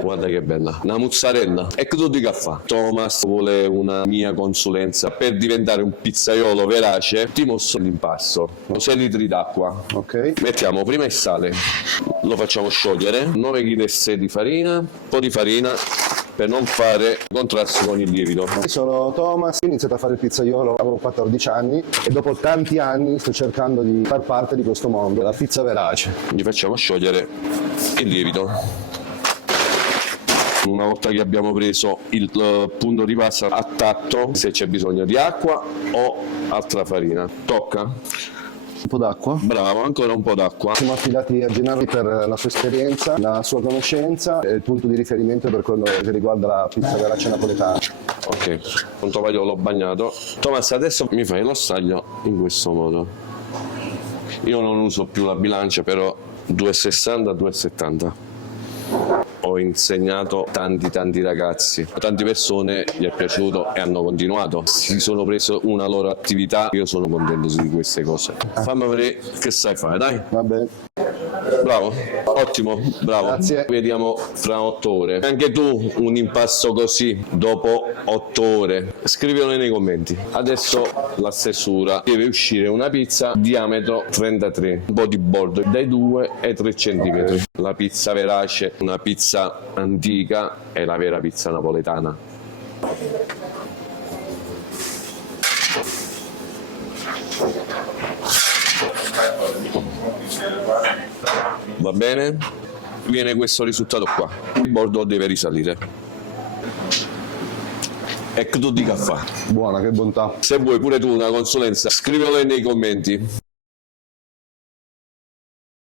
Guarda che bella, una mozzarella. E che tu di caffè? Thomas vuole una mia consulenza per diventare un pizzaiolo verace. Ti mostro l'impasto. 6 litri d'acqua. Ok. Mettiamo prima il sale, lo facciamo sciogliere, 9 kg e 6 di farina, un po' di farina per non fare contrasto con il lievito. Sono Thomas, ho iniziato a fare il pizzaiolo, avevo 14 anni e dopo tanti anni sto cercando di far parte di questo mondo, la pizza verace. Gli facciamo sciogliere il lievito. Una volta che abbiamo preso il punto di pasta a tatto, se c'è bisogno di acqua o altra farina. Tocca? Un po' d'acqua. Bravo, ancora un po' d'acqua. Siamo affidati a Gennaro per la sua esperienza, la sua conoscenza e il punto di riferimento per quello che riguarda la pizza verace napoletana. Ok, un tovagliolo bagnato. Thomas, adesso mi fai lo staglio in questo modo. Io non uso più la bilancia, però 2,60, 2,70. Ho insegnato tanti ragazzi, a tante persone gli è piaciuto e hanno continuato, si sono preso una loro attività, io sono contento di queste cose. Fammi vedere che sai fare, dai. Va bene. Bravo, ottimo, bravo. Grazie. Vediamo fra 8 ore. Anche tu un impasto così dopo 8 ore? Scrivilo nei commenti. Adesso la stesura. Deve uscire una pizza diametro 33, un po' di bordo dai 2 ai 3 cm. La pizza verace, una pizza antica, è la vera pizza napoletana. Va bene? Viene questo risultato qua. Il bordo deve risalire. E che tu di caffè. Buona, che bontà. Se vuoi pure tu una consulenza, scrivilo nei commenti.